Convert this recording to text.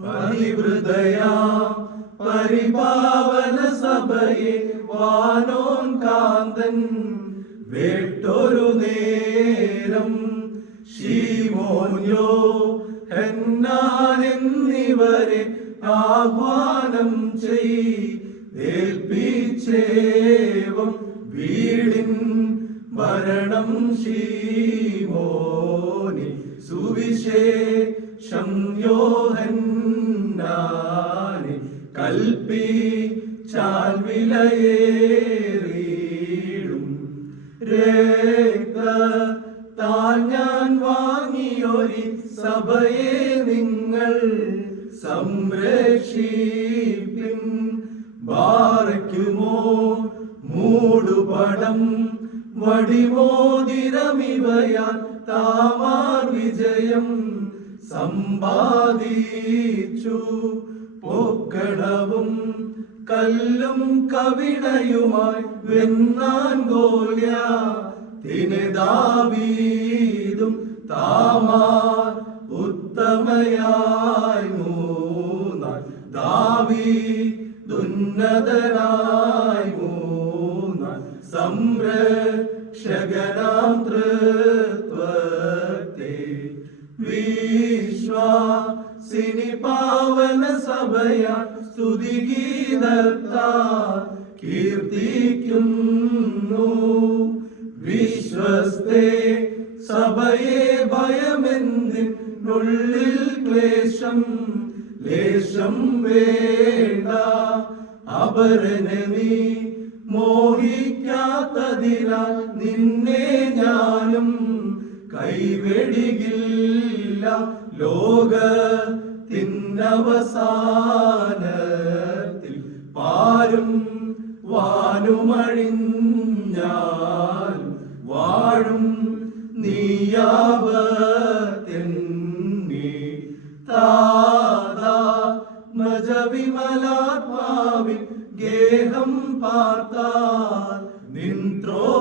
പരിവൃതയാം പരിപാവന സഭയെ വാനോൻ കാന്തൻ വേട്ടൊരു നേരം ശീമോന്യോ ഹന്നാൻ എന്നിവരെ ആഹ്വാനം ചെയ്തേൽപ്പിച്ചേവം വീടിൻ ഭരണം ശീമോനി സുവിശേഷം യോഹന്നാനെ കൽപ്പിച്ചാൽ വിലയേറിയിടും രക്തത്താൽ ഞാൻ വാങ്ങിയൊരു സഭയെ നിങ്ങൾ സംരക്ഷിപ്പിൻ. ബാറയ്ക്കുമോ മൂടുപടം വടിമോതിരമിവയാൽ താമാർ വിജയം സമ്പാദിച്ചു. പൊക്കടവും കല്ലും കവിണയുമായി വെന്നാൻ ഗോല്യാത്തിനെ ദാവീദും താമാർ ഉത്തമയായി മൂന്നാൻ ദാവീദുന്നതനായി മൂന്നാൻ സംരക്ഷകനാം തൃത്വത്തെ വിശ്വാസിനി പാവന സഭയാ സ്തുതിഗീതത്താൽ കീർത്തിക്കുന്നു. വിശ്വസ്തേ സഭയെ ഭയമെന്തിനുള്ളിൽ ക്ലേശം ലേശം വേണ്ട. അപരനെ നീ മോഹിക്കാത്തതിനാൽ നിന്നെ ഞാനും കൈവെടികില്ല. ലോകത്തിനവസാനത്തിൽ പാരും വാനുമഴിഞ്ഞാലും വാഴും നീയാവത്തെന്നെ താതാ മജവിമലാത്മാവിൻ ഗേഹം പാർത്താൽ നിൻത്രോ